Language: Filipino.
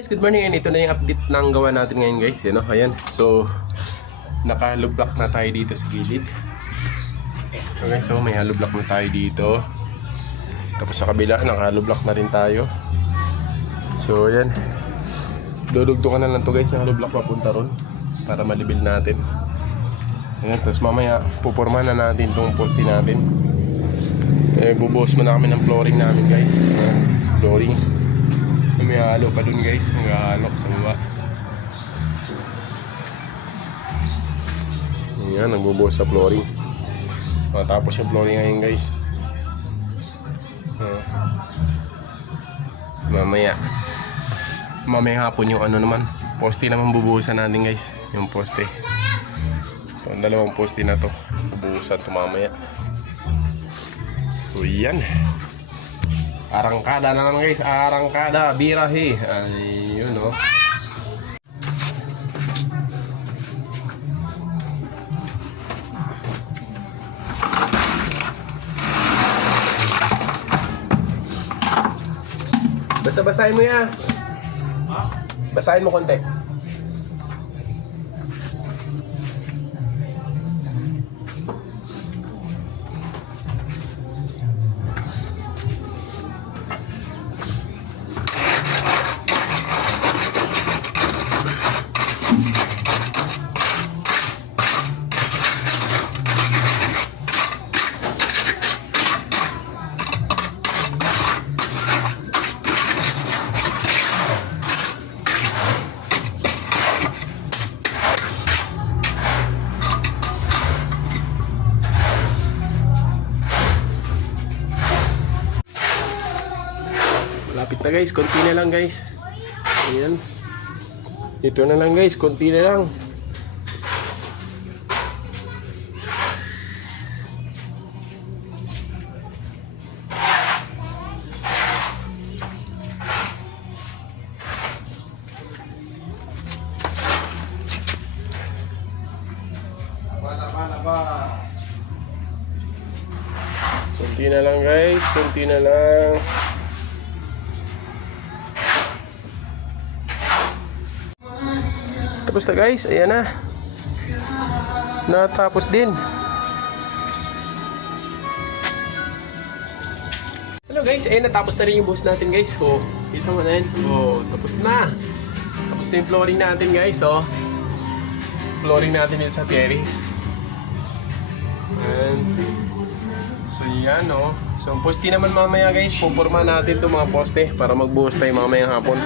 Guys, good morning, and ito na yung update ng gawa natin ngayon guys. Yan, ayan. So, naka-hollow-block na tayo dito sa gilid. Okay, so may hollow-block na tayo dito. Tapos sa kabila, naka-hollow-block na rin tayo. So, ayan. Dudugtungan na lang to guys na hollow-block papunta ron para malibil natin. Ayan, tapos mamaya puporma na natin itong poste natin. Bubuhos muna kami ng flooring namin guys. Flooring. May halo pa dun guys, mag-halo sa baba. Ayan, nagbubuhos sa flooring. Matapos yung flooring ngayon guys. Mamaya hapon yung ano naman, poste naman bubuhusan natin guys. Yung poste. Ito, ang dalawang poste na to, bubuhusan ito mamaya. So yan. Arangkada na naman guys, arangkada, birahe. Ayun o. Basa-basahin mo yan. Basahin mo konti. Malapit na guys, konti na lang guys. Ayan. Ito na lang guys, konti na lang. Konti na lang guys, konti na lang. Tapos na guys, ayan na. Natapos din. Hello guys, ayan, natapos na rin yung buhos natin guys. Oh, kita mo na yan. Oh, tapos na. Tapos na yung flooring natin guys. Oh, flooring natin dito sa terrace. And so yan oh. So poste naman mamaya guys, puporma natin itong mga poste para magbuhos tayo mamayang hapon.